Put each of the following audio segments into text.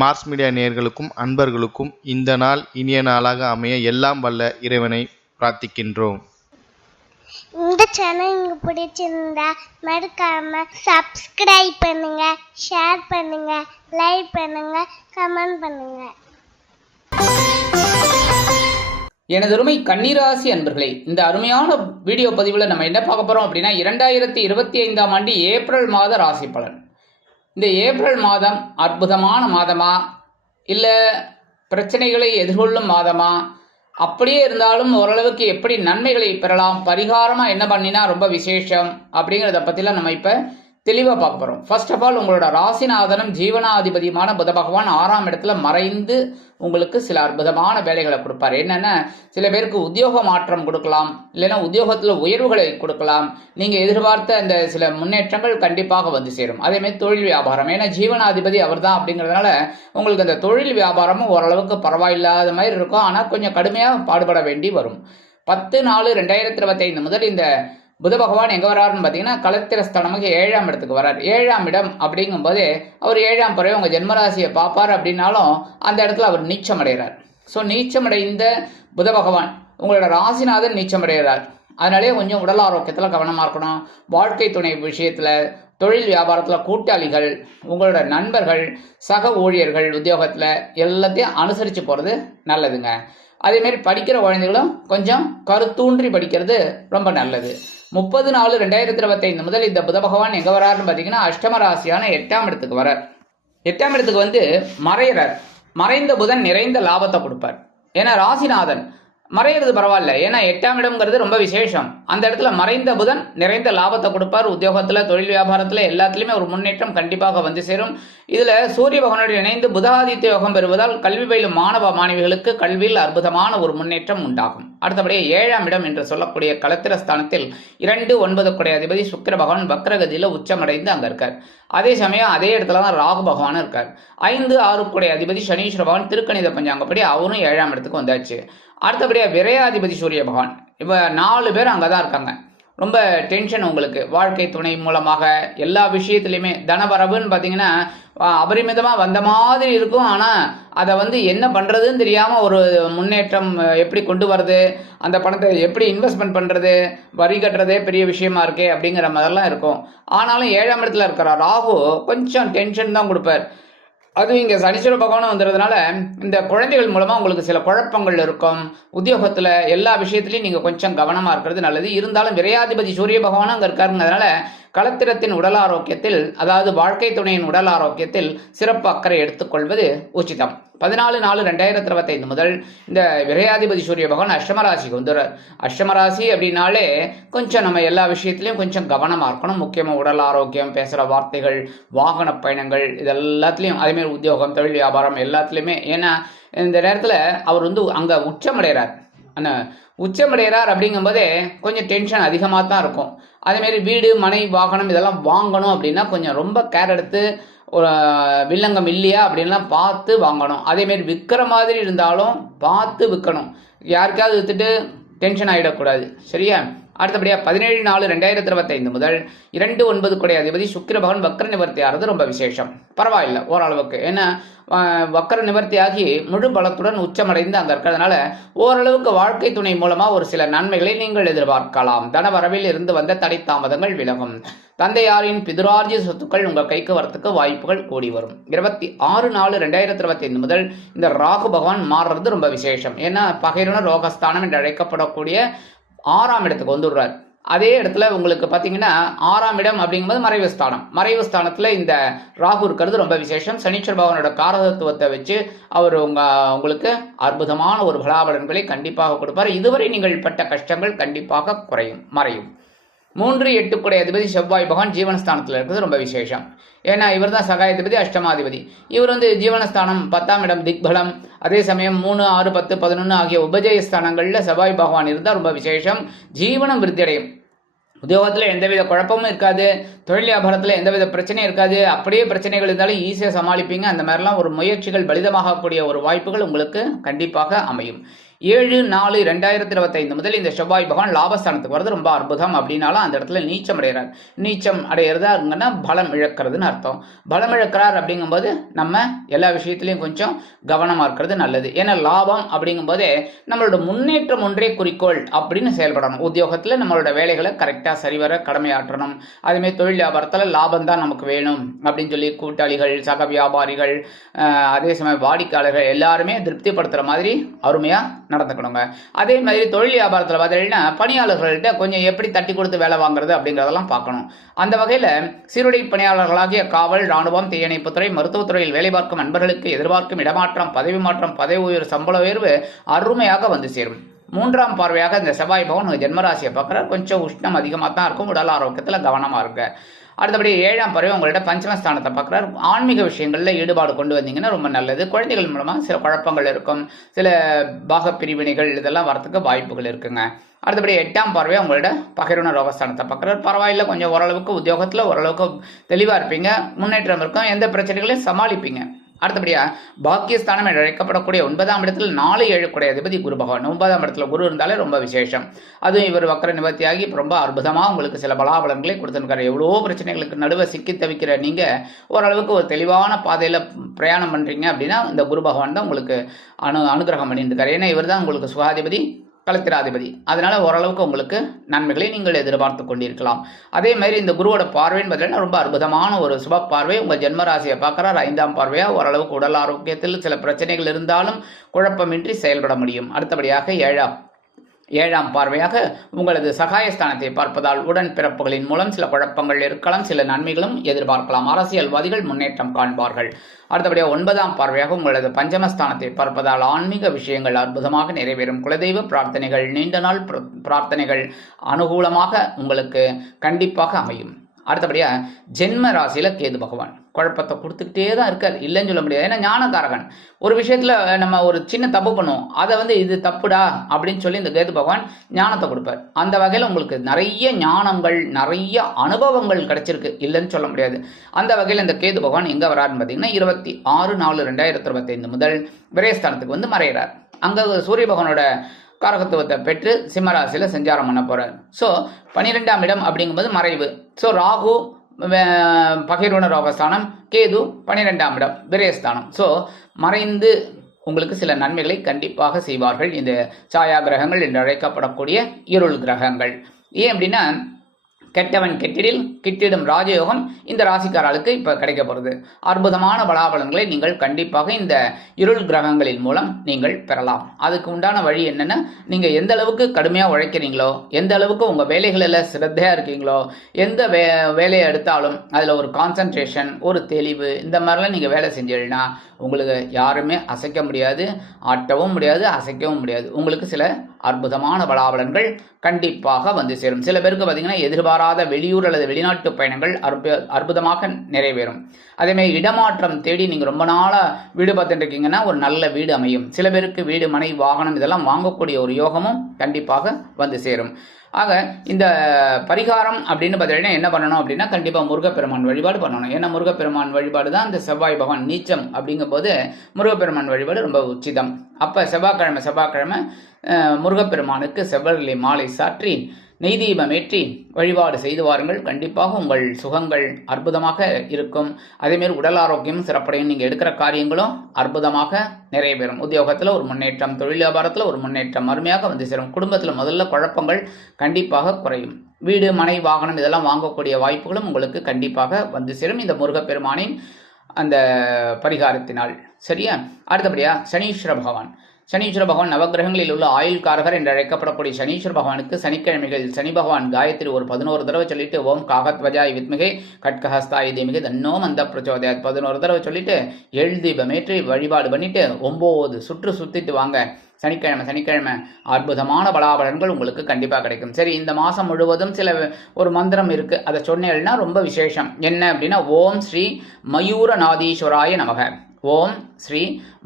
Mars media நேயர்களுக்கும் அன்பர்களுக்கும் இந்த நாள் இனிய நாளாக அமைய எல்லாம் வல்ல இறைவனை பிரார்த்திக்கின்றோம். இந்த சேனல் உங்களுக்கு பிடிச்சிருந்தா மறக்காம சப்ஸ்கிரைப் பண்ணுங்க ஷேர் பண்ணுங்க லைக் பண்ணுங்க கமெண்ட் பண்ணுங்க. எனதருமை கன்னிராசி அன்பர்களே இந்த அருமையான வீடியோ பதிவில் நம்ம என்ன பார்க்க போகிறோம் அப்படின்னா இரண்டாயிரத்தி இருபத்தி ஐந்தாம் ஆண்டு ஏப்ரல் மாத ராசி பலன். இந்த ஏப்ரல் மாதம் அற்புதமான மாதமா? இல்லை பிரச்சனைகளை எதிர்கொள்ளும் மாதமா? அப்படியே இருந்தாலும் ஓரளவுக்கு எப்படி நன்மைகளை பெறலாம்? பரிகாரமாக என்ன பண்ணினா ரொம்ப விசேஷம் அப்படிங்கிறத பற்றிலாம் நம்ம இப்போ தெளிவாக பார்க்க போகிறோம் ஃபர்ஸ்ட் ஆஃப் ஆல் உங்களோட ராசிநாதனம் ஜீவனாதிபதியுமான புத பகவான் ஆறாம் இடத்துல மறைந்து உங்களுக்கு சில அற்புதமான வேலைகளை கொடுப்பார். என்னென்ன சில பேருக்கு உத்தியோக மாற்றம் கொடுக்கலாம் இல்லைன்னா உத்தியோகத்தில் உயர்வுகளை கொடுக்கலாம். நீங்கள் எதிர்பார்த்த அந்த சில முன்னேற்றங்கள் கண்டிப்பாக வந்து சேரும். அதேமாதிரி தொழில் வியாபாரம். ஏன்னா ஜீவனாதிபதி அவர் தான் அப்படிங்கிறதுனால உங்களுக்கு அந்த தொழில் வியாபாரமும் ஓரளவுக்கு பரவாயில்லாத மாதிரி இருக்கும். ஆனால் கொஞ்சம் கடுமையாக பாடுபட வேண்டி வரும். பத்து நாலு ரெண்டாயிரத்தி இருபத்தைந்து முதல் இந்த புத பகவான் எங்கே வராருன்னு பார்த்தீங்கன்னா களத்திரஸ்தானமாக ஏழாம் இடத்துக்கு வரார் ஏழாம் இடம் அப்படிங்கும்போது அவர் ஏழாம் பிறகு உங்கள் ஜென்மராசியை பார்ப்பார் அப்படின்னாலும் அந்த இடத்துல அவர் நீச்சம் அடைகிறார் ஸோ நீச்சமடைந்த புத பகவான் உங்களோட ராசிநாதன் நீச்சமடைகிறார். அதனாலே கொஞ்சம் உடல் ஆரோக்கியத்தில் கவனமாக இருக்கணும். வாழ்க்கை துணை விஷயத்தில் தொழில் வியாபாரத்தில் கூட்டாளிகள் உங்களோட நண்பர்கள் சக ஊழியர்கள் உத்தியோகத்தில் எல்லாத்தையும் அனுசரித்து போகிறது நல்லதுங்க. அதேமாரி படிக்கிற குழந்தைகளும் கொஞ்சம் கருத்தூன்றி படிக்கிறது ரொம்ப நல்லது. முப்பது நாலு ரெண்டாயிரத்தி இருபத்தைந்து முதல் இந்த புத பகவான் எங்கே வராருன்னு பார்த்தீங்கன்னா அஷ்டம ராசியான எட்டாம் இடத்துக்கு வரார். எட்டாம் இடத்துக்கு வந்து மறையிறார். மறைந்த புதன் நிறைந்த லாபத்தை கொடுப்பார். ஏன்னா ராசிநாதன் மறையிறது பரவாயில்ல. ஏன்னா எட்டாம் இடம்ங்கிறது ரொம்ப விசேஷம். அந்த இடத்துல மறைந்த புதன் நிறைந்த லாபத்தை கொடுப்பார். உத்தியோகத்தில் தொழில் வியாபாரத்தில் எல்லாத்துலேயுமே ஒரு முன்னேற்றம் கண்டிப்பாக வந்து சேரும். இதில் சூரிய பகவானுடன் இணைந்து புதாதித்ய யோகம் பெறுவதால் கல்வி பயிலும் மாணவ மாணவிகளுக்கு கல்வியில் அற்புதமான ஒரு முன்னேற்றம் உண்டாகும். அடுத்தபடியே ஏழாம் இடம் என்று சொல்லக்கூடிய களத்திரஸ்தானத்தில் இரண்டு ஒன்பது குடைய அதிபதி சுக்கிர பகவான் வக்ரகதியில் உச்சமடைந்து அங்கே இருக்கார். அதே சமயம் அதே இடத்துல தான் ராகு பகவானும் இருக்கார். ஐந்து ஆறு குடைய அதிபதி சனீஸ்வர பகவான் திருக்கணித பஞ்சாங்கப்படி அவரும் ஏழாம் இடத்துக்கு வந்தாச்சு. அடுத்தபடியாக விரையாதிபதி சூரிய பகவான். இப்போ நாலு பேர் அங்கே தான் இருக்காங்க. ரொம்ப டென்ஷன் உங்களுக்கு. வாழ்க்கை துணை மூலமாக எல்லா விஷயத்துலையுமே தனவரவுன்னு பார்த்தீங்கன்னா அபரிமிதமாக வந்த மாதிரி இருக்கும். ஆனால் அதை வந்து என்ன பண்ணுறதுன்னு தெரியாமல் ஒரு முன்னேற்றம் எப்படி கொண்டு வர்றது அந்த பணத்தை எப்படி இன்வெஸ்ட்மெண்ட் பண்ணுறது வரி கட்டுறதே பெரிய விஷயமா இருக்கே அப்படிங்கிற மாதிரிலாம் இருக்கும். ஆனாலும் ஏழாம் இடத்துல இருக்கிற ராகு கொஞ்சம் டென்ஷன் தான் கொடுப்பார். அதுவும் இங்கே சனீஸ்வர பகவானும் வந்துடுறதுனால இந்த குழந்தைகள் மூலமாக உங்களுக்கு சில குழப்பங்கள் இருக்கும். உத்தியோகத்தில் எல்லா விஷயத்துலையும் நீங்கள் கொஞ்சம் கவனமாக இருக்கிறது நல்லது. இருந்தாலும் விரையாதிபதி சூரிய பகவானும் அங்கே இருக்காருங்கிறதுனால களத்திரத்தின் உடல் ஆரோக்கியத்தில் அதாவது வாழ்க்கை துணையின் உடல் ஆரோக்கியத்தில் சிறப்பு அக்கறை எடுத்துக்கொள்வது உச்சிதம். பதினாலு நாலு ரெண்டாயிரத்தி இருபத்தைந்து முதல் இந்த விரையாதிபதி சூரிய பகவான் அஷ்டமராசிக்கு வந்துடுறார். அஷ்டமராசி அப்படின்னாலே கொஞ்சம் நம்ம எல்லா விஷயத்துலையும் கொஞ்சம் கவனமாக இருக்கணும். முக்கியமாக உடல் ஆரோக்கியம் பேசுகிற வார்த்தைகள் வாகன பயணங்கள் இது எல்லாத்துலேயும் அதேமாரி உத்தியோகம் தொழில் வியாபாரம் எல்லாத்துலேயுமே. ஏன்னா இந்த நேரத்தில் அவர் வந்து அங்கே உச்சமடைகிறார் அந்த உச்சமடைகிறார் அப்படிங்கும்போதே கொஞ்சம் டென்ஷன் அதிகமாக தான் இருக்கும். அதேமாரி வீடு மனை வாகனம் இதெல்லாம் வாங்கணும் அப்படின்னா கொஞ்சம் ரொம்ப கேர் எடுத்து ஒரு வில்லங்கம் இல்லையா அப்படின்லாம் பார்த்து வாங்கணும். அதேமாரி விற்கிற மாதிரி இருந்தாலும் பார்த்து விற்கணும் யாருக்காவது விற்றுட்டு டென்ஷன் ஆகிடக்கூடாது சரியா? அடுத்தபடியாக பதினேழு நாலு ரெண்டாயிரத்தி இருபத்தைந்து முதல் இரண்டு ஒன்பது கொடை அதிபதி சுக்கிர பகவான் வக்கர நிவர்த்தி ஆகிறது ரொம்ப விசேஷம். பரவாயில்ல ஓரளவுக்கு. ஏன்னா வக்கர நிவர்த்தியாகி முழு பலத்துடன் உச்சமடைந்து அங்கே இருக்கிறதுனால ஓரளவுக்கு வாழ்க்கை துணை மூலமாக ஒரு சில நன்மைகளை நீங்கள் எதிர்பார்க்கலாம். தனவரவில் இருந்து வந்த தடை தாமதங்கள் விலகும். தந்தையாரின் பிதுரார்ஜி சொத்துக்கள் உங்கள் கைக்கு வரத்துக்கு வாய்ப்புகள் கூடி வரும். இருபத்தி ஆறு நாலு ரெண்டாயிரத்தி இருபத்தி ஐந்து முதல் இந்த ராகு பகவான் மாறுறது ரொம்ப விசேஷம். ஏன்னா பகைருண ரோகஸ்தானம் என்று அழைக்கப்படக்கூடிய ஆறாம் இடத்துக்கு வந்துடுறார். அதே இடத்துல உங்களுக்கு பார்த்தீங்கன்னா ஆறாம் இடம் அப்படிங்கும்போது மறைவு ஸ்தானம். மறைவு ஸ்தானத்தில் இந்த ராகு இருக்கிறது ரொம்ப விசேஷம். சனீஸ்வர பகவானோட காரதத்துவத்தை வச்சு அவர் உங்க உங்களுக்கு அற்புதமான ஒரு பலாபலன்களை கண்டிப்பாக கொடுப்பார். இதுவரை நீங்கள் பட்ட கஷ்டங்கள் கண்டிப்பாக குறையும் மறையும். மூன்று எட்டுக்குடைய அதிபதி செவ்வாய் பகவான் ஜீவனஸ்தானத்தில் இருக்கிறது ரொம்ப விசேஷம். ஏன்னா இவர் தான் சகாயதிபதி அஷ்டமாதிபதி. இவர் வந்து ஜீவனஸ்தானம் பத்தாம் இடம் திக்பலம். அதே சமயம் மூணு ஆறு பத்து பதினொன்று ஆகிய உபஜய ஸ்தானங்களில் செவ்வாய் பகவான் இருந்தால் ரொம்ப விசேஷம். ஜீவனம் விருத்தியடையும். உத்தியோகத்தில் எந்தவித குழப்பமும் இருக்காது. தொழில் வியாபாரத்தில் எந்தவித பிரச்சனையும் இருக்காது. அப்படியே பிரச்சனைகள் இருந்தாலும் ஈஸியாக சமாளிப்பீங்க. அந்த மாதிரிலாம் ஒரு முயற்சிகள் பலிதமாகக்கூடிய ஒரு வாய்ப்புகள் உங்களுக்கு கண்டிப்பாக அமையும். ஏழு நாலு ரெண்டாயிரத்தி இருபத்தைந்து முதல் இந்த செவ்வாய் பகவான் லாபஸ்தானத்துக்கு வர்றது ரொம்ப அற்புதம் அப்படின்னாலும் அந்த இடத்துல நீச்சம் அடைகிறார். நீச்சம் அடையிறதா இருங்கன்னா பலம் இழக்கிறதுன்னு அர்த்தம். பலம் இழக்கிறார் அப்படிங்கும்போது நம்ம எல்லா விஷயத்துலையும் கொஞ்சம் கவனமாக இருக்கிறது நல்லது. ஏன்னா லாபம் அப்படிங்கும்போதே நம்மளோட முன்னேற்றம் ஒன்றே குறிக்கோள் அப்படின்னு செயல்படணும். உத்தியோகத்தில் நம்மளோட வேலைகளை கரெக்டாக சரிவர கடமையாற்றணும். அதுமாரி தொழில் வியாபாரத்தில் லாபம் தான் நமக்கு வேணும் அப்படின்னு சொல்லி கூட்டாளிகள் சக வியாபாரிகள் அதே சமயம் வாடிக்கையாளர்கள் எல்லாருமே திருப்திப்படுத்துகிற மாதிரி அருமையாக நடந்துக்கணுங்க. அதே மாதிரி தொழில் வியாபாரத்தில் பார்த்தீங்கன்னா பணியாளர்கள்ட்ட கொஞ்சம் எப்படி தட்டி கொடுத்து வேலை வாங்குறது அப்படிங்கிறதெல்லாம் பார்க்கணும். அந்த வகையில் சீருடை பணியாளர்களாகிய காவல் ராணுவம் தீயணைப்புத்துறை மருத்துவத்துறையில் வேலை பார்க்கும் நண்பர்களுக்கு எதிர்பார்க்கும் இடமாற்றம் பதவி மாற்றம் பதவி உயர்வு சம்பள உயர்வு அருமையாக வந்து சேரும். மூன்றாம் பார்வையாக இந்த செவ்வாய் பவன் ஜென்மராசியை பார்க்குற கொஞ்சம் உஷ்ணம் அதிகமாக தான் இருக்கும். உடல் ஆரோக்கியத்தில் கவனமாக இருங்க. அடுத்தபடி ஏழாம் பறவை உங்கள்கிட்ட பஞ்சமஸ்தானத்தை பார்க்குறாரு. ஆன்மீக விஷயங்களில் ஈடுபாடு கொண்டு வந்தீங்கன்னா ரொம்ப நல்லது. குழந்தைகள் மூலமாக சில குழப்பங்கள் இருக்கும். சில பாகப் பிரிவினைகள் இதெல்லாம் வரத்துக்கு வாய்ப்புகள் இருக்குங்க. அடுத்தபடி எட்டாம் பார்வை உங்களோட பகிர்வுண ரோகஸ்தானத்தை பார்க்குறாரு. பரவாயில்ல கொஞ்சம் ஓரளவுக்கு உத்தியோகத்தில் ஓரளவுக்கு தெளிவாக இருப்பீங்க. முன்னேற்றம் இருக்கும். எந்த பிரச்சனைகளையும் சமாளிப்பீங்க. அடுத்தபடியாக பாக்கியஸ்தானம் என்று அழைக்கப்படக்கூடிய ஒன்பதாம் இடத்தில் நாலு ஏழுக்குடைய அதிபதி குரு பகவான். ஒன்பதாம் இடத்துல குரு இருந்தாலே ரொம்ப விசேஷம். அதுவும் இவர் வக்கர நிவர்த்தியாகி ரொம்ப அற்புதமாக உங்களுக்கு சில பலாபலங்களை கொடுத்துருக்காரு. எவ்வளோ பிரச்சனைகளுக்கு நடுவே சிக்கி தவிக்கிற நீங்கள் ஓரளவுக்கு ஒரு தெளிவான பாதையில் பிரயாணம் பண்ணுறீங்க அப்படின்னா இந்த குரு பகவான் தான் உங்களுக்கு அனு அனுகிரகம் பண்ணியிருக்காரு. ஏன்னா இவர் தான் உங்களுக்கு சுகாதிபதி. களத்திராதிபதி அதனால ஓரளவுக்கு உங்களுக்கு நன்மைகளை நீங்கள் எதிர்பார்த்து கொண்டிருக்கலாம். அதே மாதிரி இந்த குருவோட பார்வைன்னு பார்த்தீங்கன்னா ரொம்ப அற்புதமான ஒரு சுப பார்வை. உங்கள் ஜென்மராசியை பார்க்குறார். ஐந்தாம் பார்வையாக ஓரளவுக்கு உடல் ஆரோக்கியத்தில் சில பிரச்சனைகள் இருந்தாலும் குழப்பமின்றி செயல்பட முடியும். அடுத்தபடியாக ஏழாம் ஏழாம் பார்வையாக உங்களது சகாயஸ்தானத்தை பார்ப்பதால் உடன் பிறப்புகளின் மூலம் சில குழப்பங்கள் இருக்கலாம் சில நன்மைகளும் எதிர்பார்க்கலாம். அரசியல்வாதிகள் முன்னேற்றம் காண்பார்கள். அடுத்தபடியாக ஒன்பதாம் பார்வையாக உங்களது பஞ்சமஸ்தானத்தை பார்ப்பதால் ஆன்மீக விஷயங்கள் அற்புதமாக நிறைவேறும். குலதெய்வ பிரார்த்தனைகள் நீண்ட நாள் பிர- பிரார்த்தனைகள் அனுகூலமாக உங்களுக்கு கண்டிப்பாக அமையும். அடுத்தபடியா ஜென்ம ராசியில கேது பகவான். குழப்பத்தை கொடுத்துக்கிட்டே தான் இருக்கார். இல்லைன்னு சொல்ல முடியாது. ஏன்னா ஞானகாரகன் ஒரு விஷயத்தில் நம்ம ஒரு சின்ன தப்பு பண்ணுவோம். அதை வந்து இது தப்புடா? அப்படின்னு சொல்லி இந்த கேது பகவான் ஞானத்தை கொடுப்பார். அந்த வகையில் உங்களுக்கு நிறைய ஞானங்கள் நிறைய அனுபவங்கள் கிடைச்சிருக்கு. இல்லைன்னு சொல்ல முடியாது. அந்த வகையில் இந்த கேது பகவான் எங்கே வராருன்னு பார்த்தீங்கன்னா இருபத்தி ஆறு நாலு ரெண்டாயிரத்தி இருபத்தைந்து முதல் விரயஸ்தானத்துக்கு வந்து மறையிறார். அங்கே சூரிய பகவானோட காரகத்துவத்தை பெற்று சிம்மராசியில் சஞ்சாரம் பண்ண போகிறார் ஸோ பன்னிரெண்டாம் இடம் அப்படிங்கும்போது மறைவு. ஸோ ராகு வே- ரோகஸ்தானம் கேது பன்னிரெண்டாம் இடம் விரயஸ்தானம் ஸோ மறைந்து உங்களுக்கு சில நன்மைகளை கண்டிப்பாக செய்வார்கள் இந்த சாயா கிரகங்கள் என்று அழைக்கப்படக்கூடிய இருள் கிரகங்கள் ஏன் அப்படின்னா கெட்டவன் கெட்டிடில் கிட்டிடும் ராஜயோகம் இந்த ராசிக்காரர்களுக்கு இப்போ கிடைக்க போகிறது அற்புதமான பலாபலன்களை நீங்கள் கண்டிப்பாக இந்த இருள் கிரகங்களின் மூலம் நீங்கள் பெறலாம். அதுக்கு உண்டான வழி என்னென்னா? நீங்கள் எந்த அளவுக்கு கடுமையாக உழைக்கிறீங்களோ எந்த அளவுக்கு உங்கள் வேலைகளில் சிரத்தையாக இருக்கீங்களோ எந்த வே வேலையை எடுத்தாலும் அதில் ஒரு கான்சன்ட்ரேஷன் ஒரு தெளிவு இந்த மாதிரிலாம் நீங்கள் வேலை செஞ்சீங்கன்னா உங்களுக்கு யாருமே அசைக்க முடியாது ஆட்டவும் முடியாது அசைக்கவும் முடியாது. உங்களுக்கு சில அற்புதமான பலாபலன்கள் கண்டிப்பாக வந்து சேரும். சில பேருக்கு பார்த்தீங்கன்னா எதிர்பாராத வெளியூர் அல்லது வெளிநாட்டு பயணங்கள் அற்பு அற்புதமாக நிறைவேறும். அதேமாதிரி இடமாற்றம் தேடி நீங்கள் ரொம்ப நாளாக வீடு பார்த்துட்டு இருக்கீங்கன்னா ஒரு நல்ல வீடு அமையும். சில பேருக்கு வீடு மனை வாகனம் இதெல்லாம் வாங்கக்கூடிய ஒரு யோகமும் கண்டிப்பாக வந்து சேரும். ஆக இந்த பரிகாரம் அப்படின்னு பார்த்தீங்கன்னா என்ன பண்ணணும் அப்படின்னா கண்டிப்பாக முருகப்பெருமான் வழிபாடு பண்ணணும். ஏன்னா முருகப்பெருமான் வழிபாடு தான் இந்த செவ்வாய் பகவான் நீச்சம் அப்படிங்கும்போது முருகப்பெருமான் வழிபாடு ரொம்ப உச்சிதம். அப்போ செவ்வாய்க்கிழமை செவ்வாய்க்கிழமை முருகப்பெருமானுக்கு செவ்வரளி மாலை சாற்றி நெய் தீபம் ஏற்றி வழிபாடு செய்து வாருங்கள். கண்டிப்பாக உங்கள் சுகங்கள் அற்புதமாக இருக்கும். அதேமாரி உடல் ஆரோக்கியம் சிறப்படையும். நீங்கள் எடுக்கிற காரியங்களும் அற்புதமாக நிறைவேறும். உத்தியோகத்தில் ஒரு முன்னேற்றம் தொழில் வியாபாரத்தில் ஒரு முன்னேற்றம் அருமையாக வந்து சேரும். குடும்பத்தில் முதல்ல குழப்பங்கள் கண்டிப்பாக குறையும். வீடு மனை வாகனம் இதெல்லாம் வாங்கக்கூடிய வாய்ப்புகளும் உங்களுக்கு கண்டிப்பாக வந்து சேரும். இந்த முருகப்பெருமானின் அந்த பரிகாரத்தினால். சரியா? அடுத்தபடியா சனீஸ்வர பகவான். சனீஸ்வர பகவான் நவகிரகங்களில் உள்ள ஆயுள்காரகர் என்று அழைக்கப்படக்கூடிய சனீஸ்வர பகவானுக்கு சனிக்கிழமைகள் சனி பகவான் காயத்ரி ஒரு பதினோரு தடவை சொல்லிட்டு ஓம் காகத்வஜாய் வித்மிகை கட்கஹஸ்தாய் தேமிகை தன்னோ மந்த பிரச்சோதயாத். பதினோரு தடவை சொல்லிட்டு எழு தீபமேற்றி வழிபாடு பண்ணிட்டு ஒம்பது சுற்று சுத்திட்டு வாங்க. சனிக்கிழமை சனிக்கிழமை அற்புதமான பலாபலன்கள் உங்களுக்கு கண்டிப்பாக கிடைக்கும். சரி இந்த மாதம் முழுவதும் சில ஒரு மந்திரம் இருக்கு. அதை சொன்னேன்னா ரொம்ப விசேஷம். என்ன அப்படின்னா ஓம் ஸ்ரீ மயூரநாதீஸ்வராய நமக. ஓம் ஸ்ரீ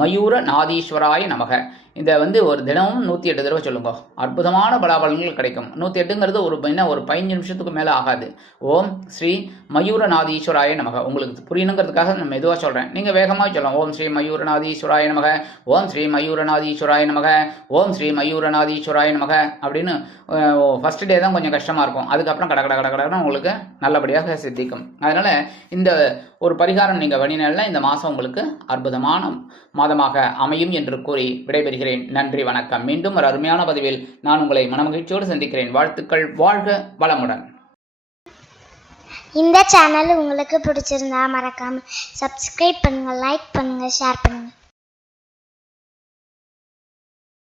மயூர நாதீஸ்வராய நமக. இதை வந்து ஒரு தினமும் நூற்றி எட்டு தடவை சொல்லுங்க. அற்புதமான பலாபலன்கள் கிடைக்கும். நூற்றி எட்டுங்கிறது ஒரு என்ன ஒரு பதினஞ்சு நிமிஷத்துக்கு மேலே ஆகாது. ஓம் ஸ்ரீ மயூரநாதீஸ்வராய நமக. உங்களுக்கு புரியணுங்கிறதுக்காக நான் மெதுவாக சொல்கிறேன் நீங்கள் வேகமாக சொல்லலாம். ஓம் ஸ்ரீ மயூரநாதீஸ்வராய நமக. ஓம் ஸ்ரீ மயூரநாதீஸ்வராய நமக. ஓம் ஸ்ரீ மயூரநாதீஸ்வராய நமக. அப்படின்னு ஃபஸ்ட் டே தான் கொஞ்சம் கஷ்டமாக இருக்கும். அதுக்கப்புறம் கட கட கட கடன்னு உங்களுக்கு நல்லபடியாக சித்திக்கும். அதனால் இந்த ஒரு பரிகாரம் நீங்கள் பண்ணினால இந்த மாதம் உங்களுக்கு அற்புதமான மாதமாக அமையும் என்று கூறி விடைபெறுகிறேன். நன்றி வணக்கம். மீண்டும் ஒரு அருமையான பதிவில் நான் உங்களை மனமகிழ்ச்சியோடு சந்திக்கிறேன். வாழ்த்துக்கள். வாழ்க வளமுடன். இந்த சேனல் உங்களுக்கு பிடிச்சிருந்தா மறக்காம சப்ஸ்கிரைப் பண்ணுங்க லைக் பண்ணுங்க ஷேர் பண்ணுங்க.